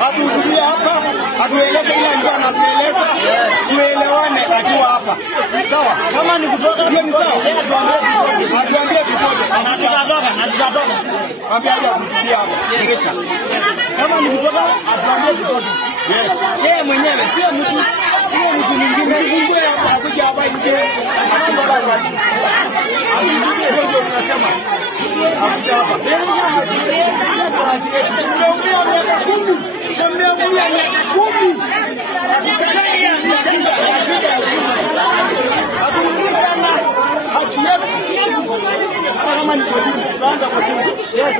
Hatuhudhuria hapa, hatueleze ile alikuwa anatueleza, tuelewane akiwa hapa. Sawa? Kama ni kutoka hiyo ni sawa. Atuambie tutoke. Tutatoka. Ambia aje kutulia hapa. Dirisha. Kama ni kutoka atuambie tutoke. Yes. Yeye mwenyewe sio mtu mwingine. Sifungue hapa kuja hapa nje. Asimbaba kwa. Ndio tunasema. Hakuja hapa. Tumeongea miaka 10. Tumeongea miaka 10. Hatulikana haki yetu. Kama ni kwa timu, tutaanza kwa timu. Yes,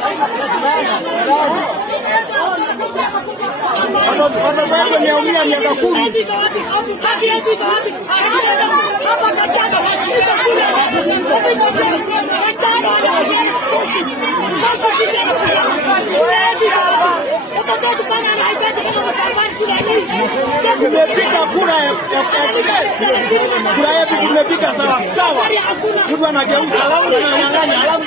Watoto wameumia miaka 10. Haki yetu iko wapi? Hapa Kajiado iko shule. Tumepiga kura ya kura yetu tumepiga sawa sawa. Mtu anageuza alafu